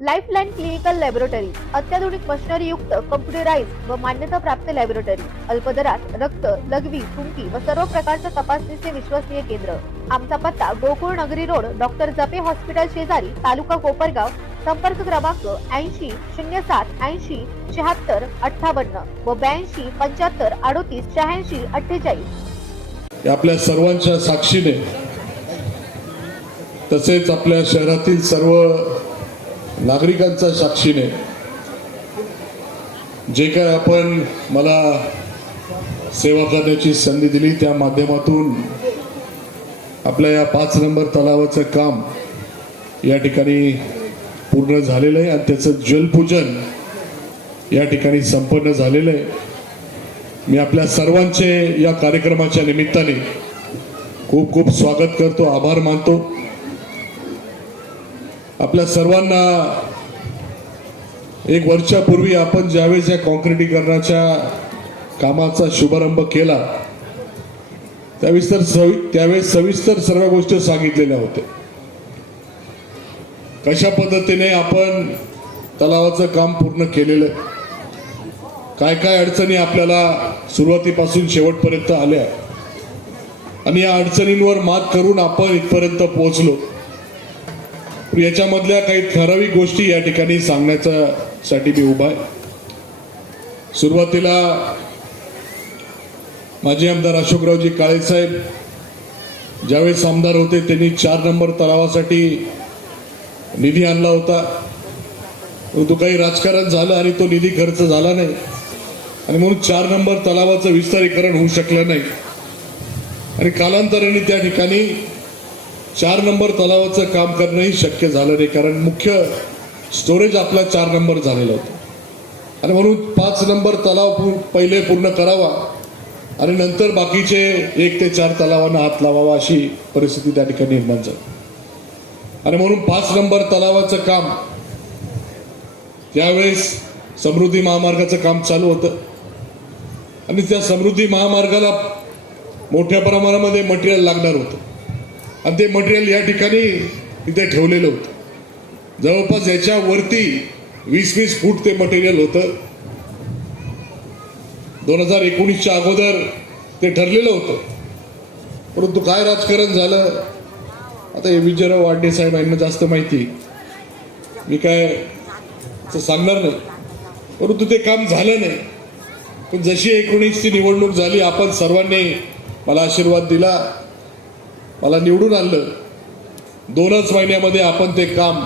Lifeline clinical laboratory अत्याधुनिक machinery युक्त computerise व मान्यता प्राप्त लॅबोरेटरी अल्पदरात रक्त लघवी थुंकी व सर्व प्रकारच्या तपासणीचे विश्वसनीय केंद्र. आमचा पत्ता गोकुळ नगरी रोड डॉक्टर जपे हॉस्पिटल शेजारी तालुका कोपरगाव संपर्क क्रमांक ऐंशी शून्य सात ऐंशी शहात्तर अठ्ठावन्न व ब्याऐंशी पंच्याहत्तर अडोतीस शहाऐंशी अठ्ठेचाळीस. आपल्या सर्वांच्या साक्षीने तसेच आपल्या शहरातील सर्व नागरिकांच्या साक्षीने. जे काय आपण मला सेवा करण्याची संधी दिली त्या माध्यमातून आपल्या या पाच नंबर तलावाचं काम या ठिकाणी पूर्ण झालेलं आहे आणि त्याचं जलपूजन या ठिकाणी संपन्न झालेलं आहे. मी आपल्या सर्वांचे या कार्यक्रमाच्या निमित्ताने खूप खूप स्वागत करतो आभार मानतो. आपल्या सर्वांना एक वर्षापूर्वी आपण ज्यावेळेस या कॉन्क्रिटीकरणाच्या कामाचा शुभारंभ केला त्यावेळेस तर सवि त्यावेळेस सविस्तर सर्व गोष्टी सांगितलेल्या होत्या. कशा पद्धतीने आपण तलावाचं काम पूर्ण केलेलं काय काय अडचणी आपल्याला सुरुवातीपासून शेवटपर्यंत आल्या आणि या अडचणींवर मात करून आपण इथपर्यंत पोहोचलो. याच्यामधल्या काही ठराविक गोष्टी या ठिकाणी सांगण्याच्या साठी मी उभा आहे. सुरुवातीला माजी आमदार अशोकरावजी काळेसाहेब ज्यावेळेस आमदार होते त्यांनी चार नंबर तलावासाठी निधी आणला होता. परंतु काही राजकारण झालं आणि तो निधी खर्च झाला नाही. आणि म्हणून चार नंबर तलावाचं विस्तारीकरण होऊ शकलं नाही. आणि कालांतराने त्या ठिकाणी चार नंबर तलावाचं काम करणंही शक्य झालं नाही कारण मुख्य स्टोरेज आपला चार नंबर झालेला होता. आणि म्हणून पाच नंबर तलाव पहिले पूर्ण करावा आणि नंतर बाकीचे एक ते चार तलावांना हात लावावा अशी परिस्थिती त्या ठिकाणी निर्माण झाली. आणि म्हणून पाच नंबर तलावाचं काम त्यावेळेस समृद्धी महामार्गाचं काम चालू होतं. आणि त्या समृद्धी महामार्गाला मोठ्या प्रमाणामध्ये मटेरियल लागणार होतं. आणि ते मटेरियल या ठिकाणी तिथे ठेवलेलं होतं. जवळपास याच्या वरती वीस वीस फूट ते मटेरियल होतं. दोन हजार एकोणीसच्या अगोदर ते ठरलेलं होतं. परंतु काय राजकारण झालं? आता हे विजयराव वाडे साहेब यांना जास्त माहिती मी काय असं सांगणार नाही. परंतु ते काम झालं नाही. पण जशी एकोणीसची निवडणूक झाली आपण सर्वांनी मला आशीर्वाद दिला. मला निवडून आणलं. दोनच महिन्यामध्ये आपण ते काम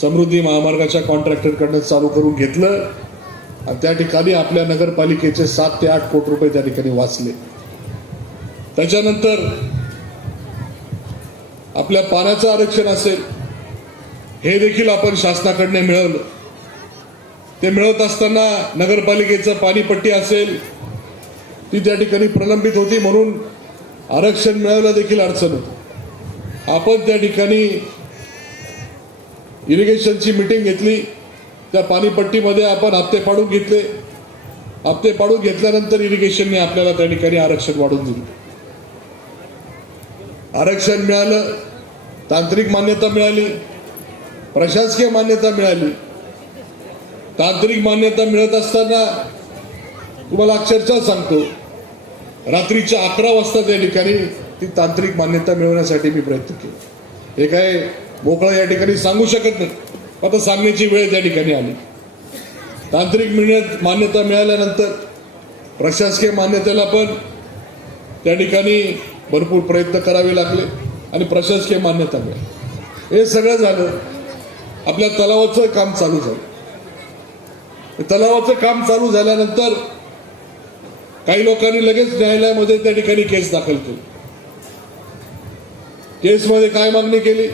समृद्धी महामार्गाच्या कॉन्ट्रॅक्टरकडनं चालू करून घेतलं. आणि त्या ठिकाणी आपल्या नगरपालिकेचे सात ते आठ कोटी रुपये त्या ठिकाणी वाचले. त्याच्यानंतर आपल्या पाण्याचं आरक्षण असेल हे देखील आपण शासनाकडनं मिळवलं. ते मिळवत असताना नगरपालिकेचं पाणीपट्टी असेल ती त्या ठिकाणी प्रलंबित होती म्हणून आरक्षण मिळवलं देखील अडचण होती. आपण त्या ठिकाणी इरिगेशनची मिटिंग घेतली. त्या पाणीपट्टीमध्ये आपण हप्ते पाडून घेतले. हप्ते पाडून घेतल्यानंतर इरिगेशनने आपल्याला त्या ठिकाणी आरक्षण वाढून दिलं. आरक्षण मिळालं तांत्रिक मान्यता मिळाली प्रशासकीय मान्यता मिळाली. तांत्रिक मान्यता मिळत असताना तुम्हाला अक्षरशः सांगतो रात्रीच्या अकरा वाजता त्या ठिकाणी ती तांत्रिक मान्यता मिळवण्यासाठी मी प्रयत्न केला. हे काय मोकळं या ठिकाणी सांगू शकत नाही. आता सांगण्याची वेळ त्या ठिकाणी आली. तांत्रिक मिळण्यात मान्यता मिळाल्यानंतर प्रशासकीय मान्यतेला पण त्या ठिकाणी भरपूर प्रयत्न करावे लागले आणि प्रशासकीय मान्यता मिळाली. हे सगळं झालं. आपल्या तलावाचं काम चालू झालं. तलावाचं काम चालू झाल्यानंतर काही लोकांनी लगेच न्यायालयामध्ये त्या ठिकाणी केस दाखल केली. केसमध्ये काय मागणी केली?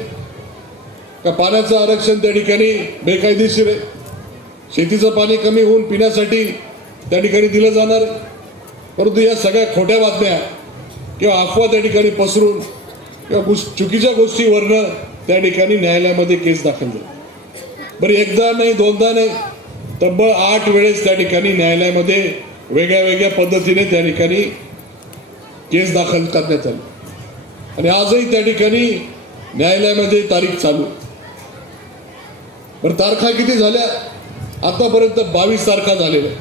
का पाण्याचं आरक्षण त्या ठिकाणी बेकायदेशीर आहे? शेतीचं पाणी कमी होऊन पिण्यासाठी त्या ठिकाणी दिलं जाणार परंतु या सगळ्या खोट्या बातम्या किंवा अफवा त्या ठिकाणी पसरून किंवा चुकीच्या गोष्टीवरनं त्या ठिकाणी न्यायालयामध्ये केस दाखल झाली. बरं एकदा नाही दोनदा नाही तब्बल आठ वेळेस त्या ठिकाणी न्यायालयामध्ये वेगळ्या वेगळ्या पद्धतीने त्या ठिकाणी केस दाखल करण्यात आली. आणि आजही त्या ठिकाणी न्यायालयामध्ये तारीख चालू. बरं तारखा किती झाल्या? आतापर्यंत बावीस तारखा झालेल्या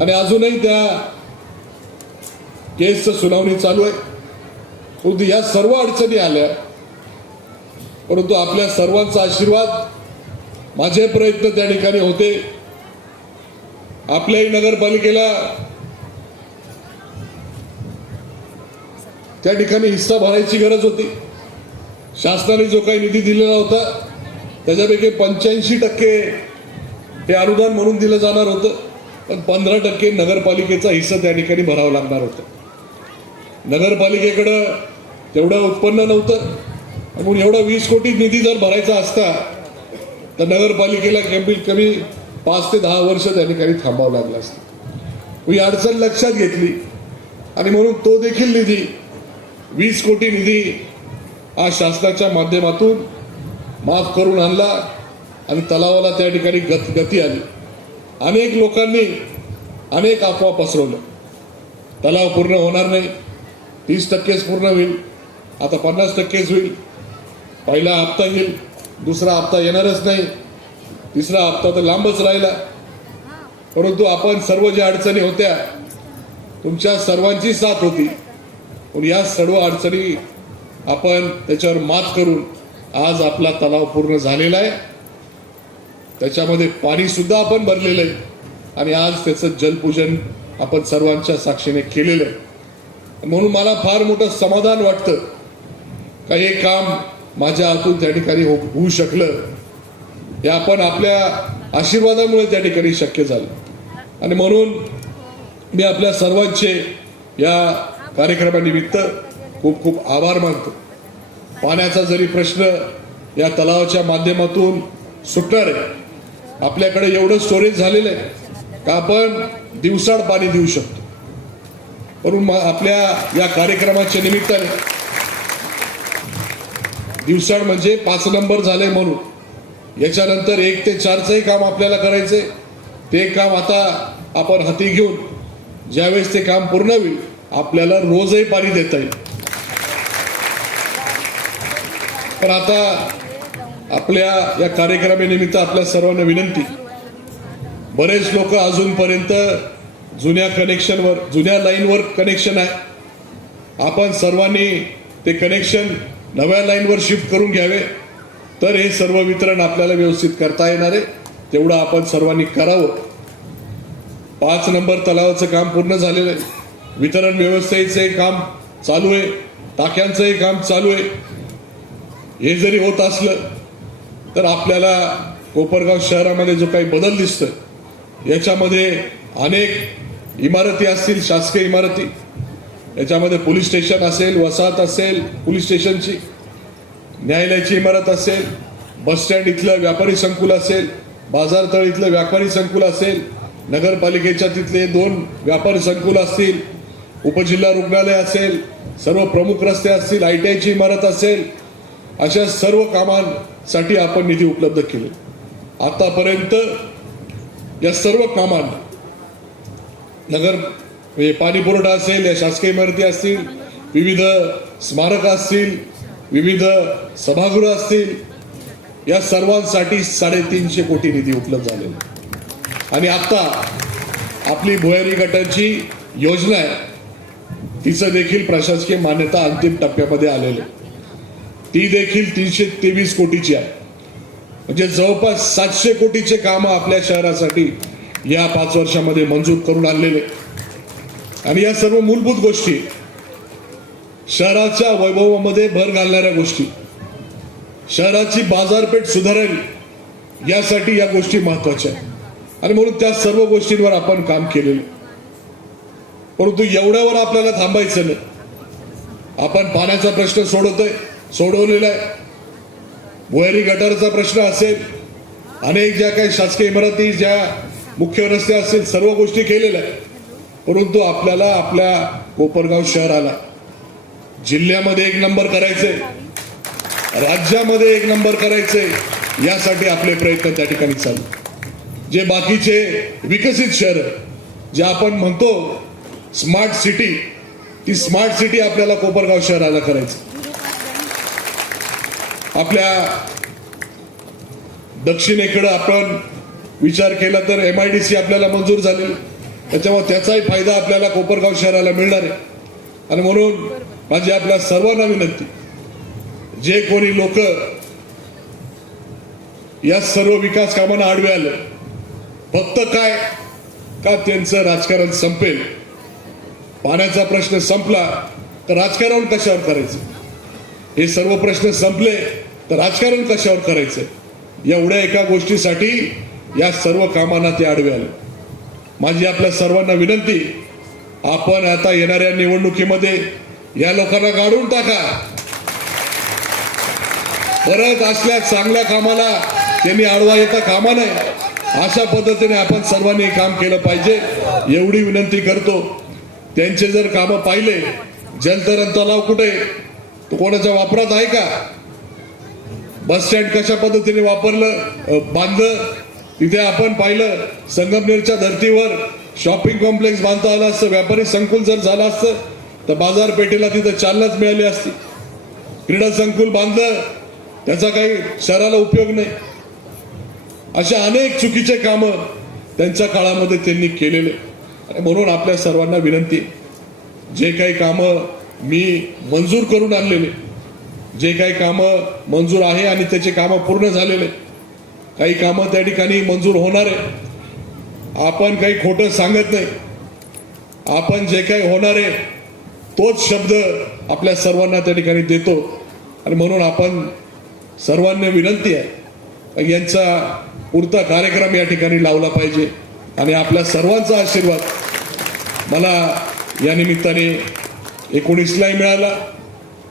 आणि अजूनही त्या केसचं सुनावणी चालू आहे. परंतु या सर्व अडचणी आल्या. परंतु आपल्या सर्वांचा आशीर्वाद माझे प्रयत्न त्या ठिकाणी होते. आपल्याही नगरपालिकेला त्या ठिकाणी हिस्सा भरायची गरज होती. शासनाने जो काही निधी दिलेला होता त्याच्यापैकी पंच्याऐंशी टक्के हे अनुदान म्हणून दिलं जाणार होतं. पण पंधरा टक्के नगरपालिकेचा हिस्सा त्या ठिकाणी भरावा लागणार होता. नगरपालिकेकडं तेवढं उत्पन्न नव्हतं. म्हणून एवढा वीस कोटी निधी जर भरायचा असता तर नगरपालिकेला कमीत कमी पाच ते दहा वर्ष त्या ठिकाणी थांबावं लागलं असतं. ही अडचण लक्षात घेतली. आणि म्हणून तो देखील निधी वीस कोटी निधी हा शासनाच्या माध्यमातून माफ करून आणला आणि तलावाला त्या ठिकाणी गत गती आली. अनेक लोकांनी अनेक अफवा पसरवल्या. तलाव पूर्ण होणार नाही. तीस टक्केच पूर्ण होईल. आता पन्नास टक्केच होईल. पहिला हप्ता येईल. दुसरा हप्ता येणारच नाही. तिसरा हप्ता तर लांबच राहिला. परंतु आपण सर्व ज्या अडचणी होत्या तुमच्या सर्वांची साथ होती. पण या सर्व अडचणी आपण त्याच्यावर मात करून आज आपला तलाव पूर्ण झालेला आहे. त्याच्यामध्ये पाणी सुद्धा आपण भरलेलं आहे. आणि आज त्याचं जलपूजन आपण सर्वांच्या साक्षीने केलेलं आहे. म्हणून मला फार मोठं समाधान वाटतं का हे काम माझ्या हातून त्या ठिकाणी हो- होऊ शकलं. हे आपण आपल्या आशीर्वादामुळे त्या ठिकाणी शक्य झालं. आणि म्हणून मी आपल्या सर्वांचे या कार्यक्रमानिमित्त खूप खूप आभार मानतो. पाण्याचा जरी प्रश्न या तलावाच्या माध्यमातून सुटणार आहे आपल्याकडे एवढं स्टोरेज झालेलं आहे का आपण दिवसाड पाणी देऊ शकतो. म्हणून आपल्या या कार्यक्रमाच्या निमित्ताने दिवसाड म्हणजे पाच नंबर झाले म्हणून याच्यानंतर एक ते चारचंही काम आपल्याला करायचंय. ते काम आता आपण हाती घेऊन ज्यावेळेस ते काम पूर्ण होईल आपल्याला रोजही पाणी देता येईल. पण आता आपल्या या कार्यक्रमानिमित्त आपल्या सर्वांना विनंती. बरेच लोक अजूनपर्यंत जुन्या कनेक्शनवर जुन्या लाईनवर कनेक्शन आहे. आपण सर्वांनी ते कनेक्शन नव्या लाईनवर शिफ्ट करून घ्यावे. तर हे सर्व वितरण आपल्याला व्यवस्थित करता येणार आहे. तेवढं आपण सर्वांनी करावं. पाच नंबर तलावाचं काम पूर्ण झालेलं आहे. वितरण व्यवस्थेचे काम चालू आहे. टाक्यांचंही काम चालू आहे. हे जरी होत असलं तर आपल्याला कोपरगाव शहरामध्ये जो काही बदल दिसतोय याच्यामध्ये अनेक इमारती असतील शासकीय इमारती. याच्यामध्ये पोलीस स्टेशन असेल वसाहत असेल पोलीस स्टेशनची. न्यायालयाची इमारत असेल बसस्टँड इथलं व्यापारी संकुल असेल बाजारतळ इथलं व्यापारी संकुल असेल नगरपालिकेच्या तिथले दोन व्यापारी संकुल असतील उपजिल्हा रुग्णालय असेल सर्व प्रमुख रस्ते असतील आय टी आयची इमारत असेल अशा सर्व कामांसाठी आपण निधी उपलब्ध केले. आतापर्यंत या सर्व कामांना नगर म्हणजे पाणी पुरवठा असेल या शासकीय इमारती असतील विविध स्मारक असतील विविध सभागृह असतील या सर्वांसाठी साडेतीनशे कोटी निधी उपलब्ध झालेला आहे. आणि आता आपली भुयारी गटाची योजना आहे तिचं देखील प्रशासकीय मान्यता अंतिम टप्प्यामध्ये आलेली ती देखील तीनशे तेवीस कोटीची आहे. म्हणजे जवळपास सातशे कोटीचे कामं आपल्या शहरासाठी या पाच वर्षामध्ये मंजूर करून आणलेले आणि या सर्व मूलभूत गोष्टी शहराच्या वैभवामध्ये भर घालणाऱ्या गोष्टी. शहराची बाजारपेठ सुधारेल यासाठी या गोष्टी महत्त्वाच्या आहेत. आणि म्हणून त्या सर्व गोष्टींवर आपण काम केलेलं परंतु एवढ्यावर आपल्याला थांबायचं नाही. आपण पाण्याचा प्रश्न सोडवतोय सोडवलेला आहे. भुयारी गटारचा प्रश्न असेल अनेक ज्या काही शासकीय इमारती ज्या मुख्य रस्ते असतील सर्व गोष्टी केलेल्या आहेत. परंतु आपल्याला आपल्या कोपरगाव शहराला जिल्ह्यामध्ये एक नंबर करायचंय. राज्यामध्ये एक नंबर करायचंय. यासाठी आपले प्रयत्न त्या ठिकाणी चालू. जे बाकीचे विकसित शहर जे आपण म्हणतो स्मार्ट सिटी ती स्मार्ट सिटी आपल्याला कोपरगाव शहराला करायचं आपल्या दक्षिणेकडे आपण विचार केला तर एम आय डी सी आपल्याला मंजूर झाली त्याच्यामुळे त्याचाही फायदा आपल्याला कोपरगाव शहराला मिळणार आहे. आणि म्हणून माझी आपल्या सर्वांना विनंती जे कोणी लोक या सर्व विकास कामांना आडवे आले फक्त काय का त्यांचं राजकारण संपेल? पाण्याचा प्रश्न संपला तर राजकारण कशावर करायचं? हे सर्व प्रश्न संपले तर राजकारण कशावर करायचं? एवढ्या एका गोष्टीसाठी या सर्व कामांना ते आडवे आले. माझी आपल्या सर्वांना विनंती आपण आता येणाऱ्या निवडणुकीमध्ये या लोकांना गाडून टाका. परत असल्या चांगल्या कामाला त्यांनी आडवा येता कामा नये. अशा पद्धतीने आपण सर्वांनी काम केलं पाहिजे. एवढी विनंती करतो. त्यांचे जर कामं पाहिले जलतरण तलाव कुठे? तो कोणाच्या वापरात आहे का? बस स्टँड कशा पद्धतीने वापरलं बांधलं? तिथे आपण पाहिलं संगमनेरच्या धर्तीवर शॉपिंग कॉम्प्लेक्स बांधता आलं असतं व्यापारी संकुल जर झालं असतं तर बाजारपेठेला तिथं चालनाच मिळाली असती. क्रीडा संकुल बांधलं त्याचा काही शहराला उपयोग नाही. अशा अनेक चुकीचे कामं त्यांच्या काळामध्ये त्यांनी केलेले. आणि म्हणून आपल्या सर्वांना विनंती जे काही कामं मी मंजूर करून आणलेले जे काही कामं मंजूर आहे आणि त्याचे कामं पूर्ण झालेले काही कामं त्या ठिकाणी मंजूर होणार आहे. आपण काही खोटं सांगत नाही. आपण जे काही होणार आहे तोच शब्द आपल्या सर्वांना त्या ठिकाणी देतो. आणि म्हणून आपण सर्वांना विनंती आहे यांचा पुरता कार्यक्रम या ठिकाणी लावला पाहिजे. आणि आपल्या सर्वांचा आशीर्वाद मला या निमित्ताने एकोणीसलाही मिळाला.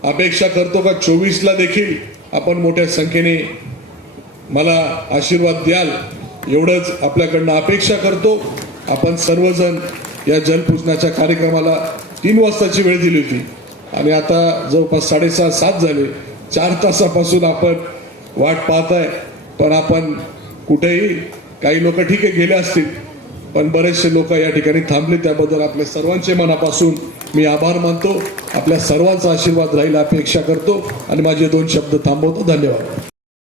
अपेक्षा करतो का चोवीसला देखील आपण मोठ्या संख्येने मला आशीर्वाद द्याल. एवढंच आपल्याकडनं अपेक्षा करतो. आपण सर्वजण या जलपूजनाच्या कार्यक्रमाला तीन वाजताची वेळ दिली होती. आणि आता जवळपास साडेसहा सात झाले. चार तासापासून आपण वाट पाहत आहे पण आपण कुठेही काही लोक ठीक आहे गेले असतील. पण बरेचसे लोक या ठिकाणी थांबले. त्याबद्दल आपल्या सर्वांचे मनापासून मी आभार मानतो. आपल्या सर्वांचा आशीर्वाद राहील अपेक्षा करतो. आणि माझे दोन शब्द थांबवतो. धन्यवाद.